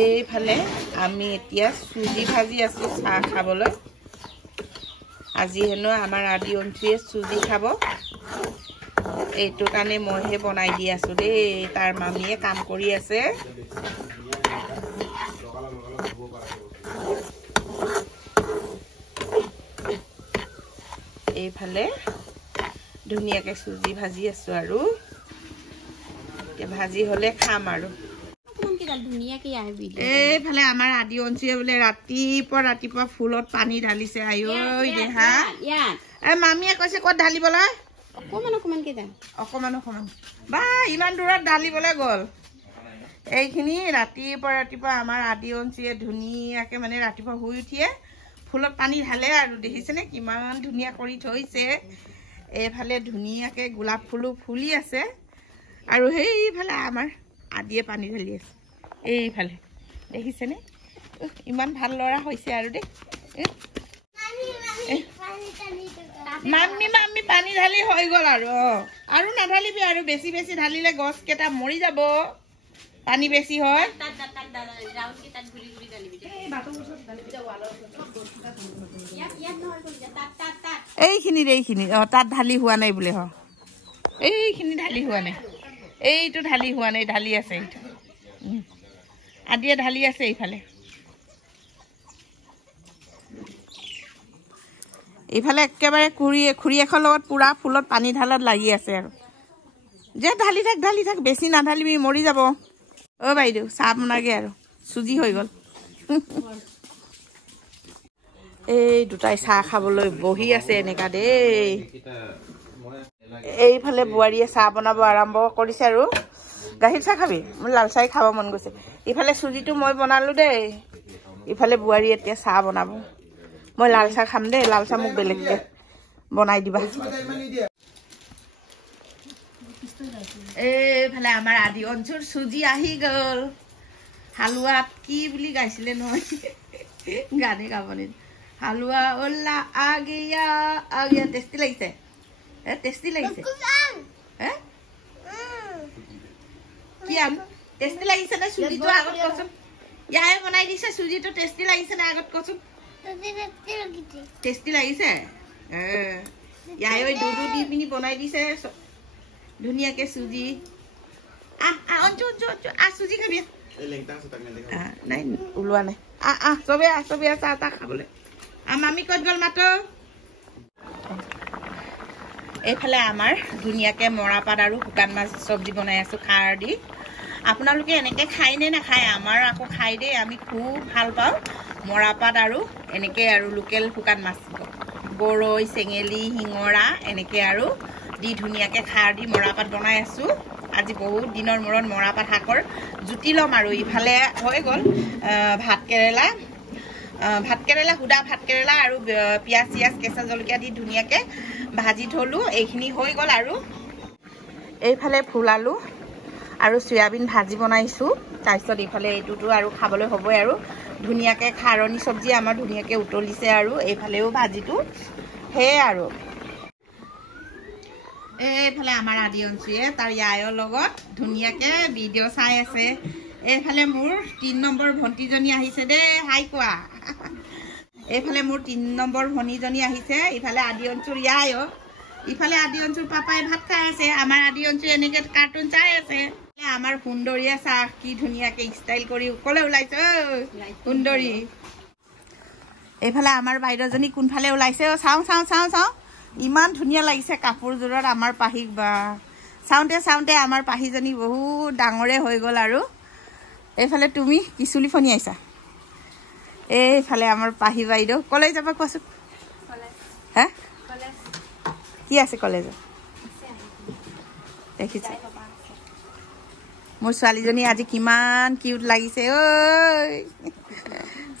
এইফালে আমি এতিয়া চুজি ভাজি আছো চাহ খাবলৈ আজি হেনো আমাৰ আদি অঞ্চুয়ে চুজি খাব এইটো কাৰণে মইহে বনাই দি আছো দেই তাৰ মামীয়ে কাম কৰি আছে এইফালে ধুনিয়াকে চুজি ভাজি আছো আৰু কে ভাজি হলে খাম আৰু এইফালে আমাৰ আদি অঞ্চুয়ে বোলে ৰাতিপুৱা ফুলত পানী ঢালিছে আইঐ দেহা মামীয়ে কৈছে ক'ত ঢালিবলৈ অকমান বা ইমান দূৰত ঢালিবলৈ গ'ল এইখিনি ৰাতিপুৱা আমাৰ আদি অঞ্চুয়ে ধুনীয়াকে মানে ৰাতিপুৱা শুই উঠিয়ে ফুলত পানী ঢালে আৰু দেখিছেনে কিমান ধুনীয়া কৰি থৈছে এইফালে ধুনীয়াকে গোলাপ ফুলো ফুলি আছে আৰু সেইফালে আমাৰ আদিয়ে পানী ঢালি আছে এইফালে দেখিছেনে ইমান ভাল লৰা হৈছে আৰু দেই মাম্মি পানী ঢালি হৈ গ'ল আৰু নাঢালিবি আৰু বেছি ঢালিলে গছ কেইটা মৰি যাব পানী বেছি হয় এইখিনি তাত ঢালি হোৱা নাই বোলে এইখিনি ঢালি হোৱা নাই এইটো ঢালি হোৱা নাই ঢালি আছে এইটো আদিয়ে ঢালি আছে এইফালে এইফালে একেবাৰে খুৰী এখন লগত পুৰা ফুলত পানী ঢালাত লাগি আছে আৰু যে ঢালি থাক বেছি নাঢালিবি মৰি যাব অ বাইদেউ চাহ বনাগে আৰু চুজি হৈ গ'ল এই দুটাই চাহ খাবলৈ বহি আছে এনেকা দেই এইফালে বোৱাৰীয়ে চাহ বনাব আৰম্ভ কৰিছে আৰু গাখীৰ চাহ খাবি মোৰ লাল চাহ খাব মন গৈছে ইফালে চুজিটো মই বনালো দেই ইফালে বোৱাৰী এতিয়া চাহ বনাব মই লাল চাহ খাম দেই লাল চাহ মোক বেলেগকে বনাই দিবা এইফালে আমাৰ আদি অঞ্চুৰ চুজি আহি গ'ল হালুৱাত কি বুলি গাইছিলে নহয় গানে গাবনে হালুৱা ওলা আগিয়া টেষ্টি লাগিছে টেষ্টি লাগিছে কি টেষ্টি লাগিছে নে চুজিটো আগত কচোন ইয়াই বনাই দিছে চুজিটো টেষ্টি লাগিছে নে আগত কচোন টেষ্টি লাগিছে ইয়াই ওই দুধু দি পিনি বনাই দিছে ধুনীয়াকে চুজি অঞ্চু চুজি খাবি নাই ওলোৱা নাই চবে চাহ খাবলৈ মামী ক'ত গ'ল মাতো এইফালে আমাৰ ধুনীয়াকে মৰাপাত আৰু শুকান মাছ চব্জি বনাই আছো খাৰ দি আপোনালোকে এনেকে খাই নে নাখায় আমাৰ আকৌ খাই দেই আমি খুব ভাল পাওঁ মৰাপাত আৰু এনেকে আৰু লোকেল শুকান মাছ গৰৈ চেঙেলী শিঙৰা এনেকে আৰু দি ধুনীয়াকে খাৰ দি মৰাপাত বনাই আছো আজি বহুত দিনৰ মূৰত মৰাপাত শাকৰ জুতি ল'ম আৰু ইফালে হৈ গ'ল ভাত কেৰেলা সুদা ভাত কেৰেলা আৰু পিয়াজ কেঁচা জলকীয়া দি ধুনীয়াকে ভাজি থলো এইখিনি হৈ গ'ল আৰু এইফালে ফুল আলু আৰু সয়াবিন ভাজি বনাইছো তাৰপিছত ইফালে এইটোতো আৰু খাবলৈ হ'বই আৰু ধুনীয়াকে খাৰণী চব্জি আমাৰ ধুনীয়াকে উতলিছে আৰু এইফালেও ভাজিটো সেয়ে আৰু এইফালে আমাৰ আদি অঞ্চুয়ে তাৰ ইয়াৰ লগত ধুনীয়াকে ভিডিঅ' চাই আছে এইফালে মোৰ 3 নম্বৰ ভণ্টিজনী আহিছে দেই হাই কোৱা এইফালে মোৰ 3 নম্বৰ ভনীজনী আহিছে ইফালে আদি অঞ্চুৰ ইয়ায় ইফালে আদি অঞ্চুৰ পাপাই ভাত খাই আছে আমাৰ আদি অঞ্চুৰ এনেকে কাৰ্টুন চাই আছে আমাৰ সুন্দৰীয়ে চাহ কি ধুনীয়াকে ষ্টাইল কৰি উকলে ওলাইছে সুন্দৰী এইফালে আমাৰ বাইদেউজনী কোনফালে ওলাইছে চাওঁ ইমান ধুনীয়া লাগিছে কাপোৰযোৰত আমাৰ পাহিক বা চাওঁতে আমাৰ পাহিজনী বহুত ডাঙৰে হৈ গ'ল আৰু এইফালে তুমি কিচুলি ফনি আইছা এইফালে আমাৰ পাহি বাইদেউ কলেজ যাবা কোৱাচোন হা কি আছে কলেজত দেখিছা মোৰ ছোৱালীজনী আজি কিমান কিউট লাগিছে ঐ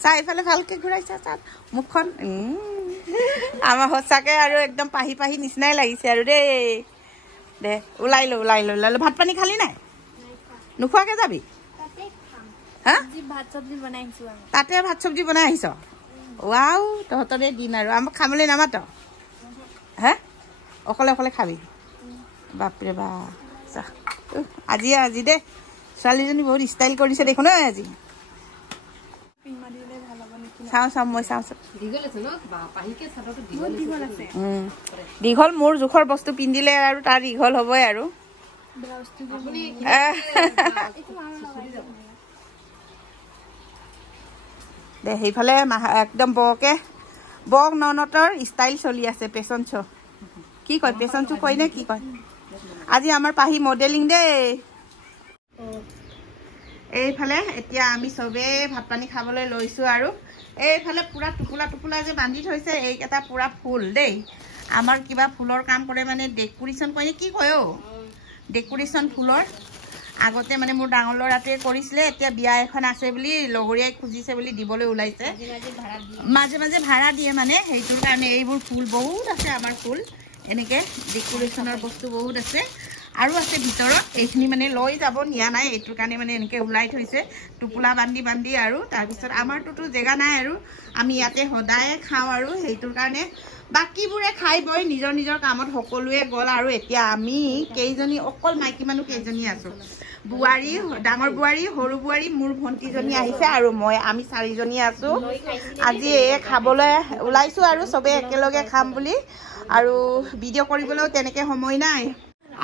চাই এইফালে ভালকে ঘূৰাইছা চাত মুখখন আমাৰ সঁচাকে আৰু একদম পাহি নিচিনাই লাগিছে আৰু দেই দে ওলাই লো ভাত পানী খালি নাই নোখোৱাকে যাবি হা তাতে ভাত চব্জি বনাই আহিছ ৱাও তহঁতৰে দিন আৰু আমাক খাবলৈ নামাত হা অকলে খাবি বাপৰে বাপ আজি দে ছোৱালীজনী বহুত ষ্টাইল কৰিছে দেখোন আজি চাওঁ মই চাওঁ দীঘল মোৰ জোখৰ বস্তু পিন্ধিলে আৰু তাৰ দীঘল হ'বই আৰু দে সেইফালে একদম বক ননতৰ ষ্টাইল চলি আছে পেচন শ্ব' কি কয় পেচন শ্ব' কয় নে কি কয় আজি আমাৰ পাহি মডেলিং দেই এইফালে এতিয়া আমি চবে ভাত পানী খাবলৈ লৈছোঁ আৰু এইফালে পুৰা টোপোলা যে বান্ধি থৈছে এইকেইটা পুৰা ফুল দেই আমাৰ কিবা ফুলৰ কাম কৰে মানে ডেকোৰেশ্যন কৰে কি কয় ডেকোৰেশ্যন ফুলৰ আগতে মানে মোৰ ডাঙৰ ল'ৰাটোৱে কৰিছিলে এতিয়া বিয়া এখন আছে বুলি লগৰীয়াই খুজিছে বুলি দিবলৈ ওলাইছে মাজে মাজে ভাড়া দিয়ে মানে সেইটোৰ কাৰণে এইবোৰ ফুল বহুত আছে আমাৰ ফুল এনেকৈ ডেকোৰেশ্যনৰ বস্তু বহুত আছে আৰু আছে ভিতৰত এইখিনি মানে লৈ যাব নিয়া নাই এইটোৰ কাৰণে মানে এনেকৈ ওলাই থৈছে টোপোলা বান্ধি আৰু তাৰপিছত আমাৰটোতো জেগা নাই আৰু আমি ইয়াতে সদায় খাওঁ আৰু সেইটোৰ কাৰণে বাকীবোৰে খাই বৈ নিজৰ কামত সকলোৱে গ'ল আৰু এতিয়া আমি কেইজনী অকল মাইকী মানুহ কেইজনী আছোঁ বোৱাৰী ডাঙৰ বোৱাৰী সৰু বোৱাৰী মোৰ ভণ্টিজনী আহিছে আৰু আমি 4জনী আছোঁ আজি খাবলৈ ওলাইছোঁ আৰু চবেই একেলগে খাম বুলি আৰু ভিডিঅ' কৰিবলৈও তেনেকৈ সময় নাই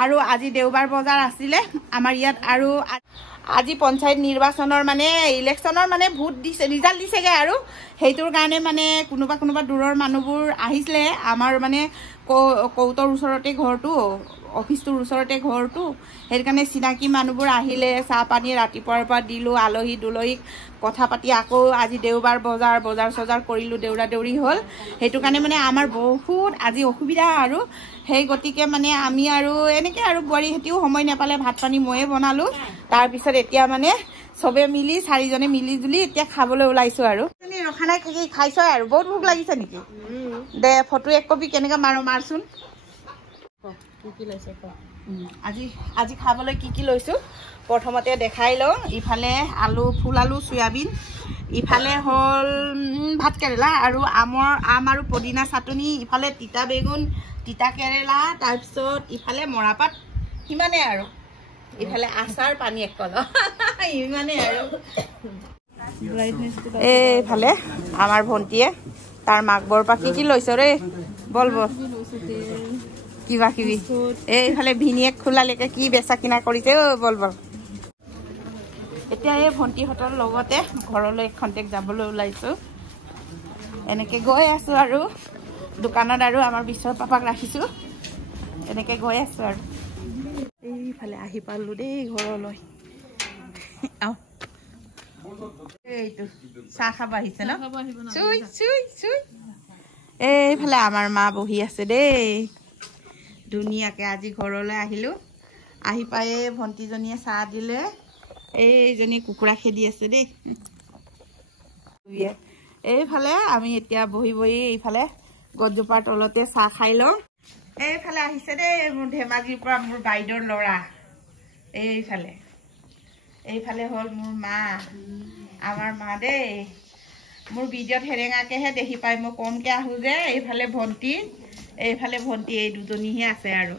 আৰু আজি দেওবাৰ বজাৰ আছিলে আমাৰ ইয়াত আৰু আজি পঞ্চায়ত নিৰ্বাচনৰ মানে ইলেকশ্যনৰ মানে ভোট দিছে ৰিজাল্ট দিছেগৈ আৰু সেইটোৰ কাৰণে মানে কোনোবা দূৰৰ মানুহবোৰ আহিছিলে আমাৰ মানে কৌতৰ ওচৰতে ঘৰটো অফিচটোৰ ওচৰতে ঘৰটো সেইকাৰণে চিনাকি মানুহবোৰ আহিলে চাহ পানী ৰাতিপুৱাৰ পৰা দিলোঁ আলহী দুলহীক কথা পাতি আকৌ আজি দেওবাৰ বজাৰ চজাৰ কৰিলোঁ দেউৰা দেউৰী হ'ল সেইটো কাৰণে মানে আমাৰ বহুত আজি অসুবিধা আৰু সেই গতিকে মানে আমি আৰু এনেকৈ আৰু বোৱাৰীহঁতেও সময় নাপালে ভাত পানী ময়ে বনালোঁ তাৰপিছত এতিয়া মানে চবে মিলি 4জনে মিলি জুলি এতিয়া খাবলৈ ওলাইছোঁ আৰু ৰখা নাই খাইছ আৰু বহুত ভোক লাগিছে নেকি দে ফটো এক কপি কেনেকৈ মাৰচোন আজি খাবলৈ কি লৈছোঁ প্ৰথমতে দেখাই লওঁ ইফালে ফুল আলু চয়াবিন ইফালে হ'ল ভাত কেৰেলা আৰু আম আৰু পদিনা চাটনি ইফালে তিতা বেগুন তিতা কেৰেলা তাৰপিছত ইফালে মৰাপাত সিমানে আৰু ইফালে আচাৰ পানী এক কল ইমানে আৰু এইফালে আমাৰ ভণ্টিয়ে তাৰ মাক বৰ পৰা কি লৈছ ৰে বল কিবা কিবি এইফালে ভিনিয়েক খোলালৈকে কি বেচা কিনা কৰিছে বল এতিয়া এই ভণ্টিহঁতৰ লগতে ঘৰলৈ খন্তেক যাবলৈ ওলাইছোঁ এনেকৈ গৈ আছোঁ আৰু দোকানত আৰু আমাৰ বিশ্বৰ পাপাক ৰাখিছোঁ এনেকৈ গৈ আছোঁ আৰু এইফালে আহি পালোঁ দেই ঘৰলৈ এইটো চাহ খাব আহিছে ন এইফালে আমাৰ মা বহি আছে দেই ধুনীয়াকৈ আজি ঘৰলৈ আহিলোঁ আহি পাই ভণ্টিজনীয়ে চাহ দিলে এইজনী কুকুৰা খেদি আছে দেই এইফালে আমি এতিয়া বহি এইফালে গছজোপাৰ তলতে চাহ খাই লওঁ এইফালে আহিছে দেই মোৰ ধেমাজিৰ পৰা মোৰ বাইদেউৰ ল'ৰা এইফালে হ'ল মোৰ মা আমাৰ মা দেই মোৰ ভিডিঅ'ত হেৰেঙাকেহে দেখি পাই মই কমকৈ আহোঁ যে এইফালে ভণ্টি এই দুজনীহে আছে আৰু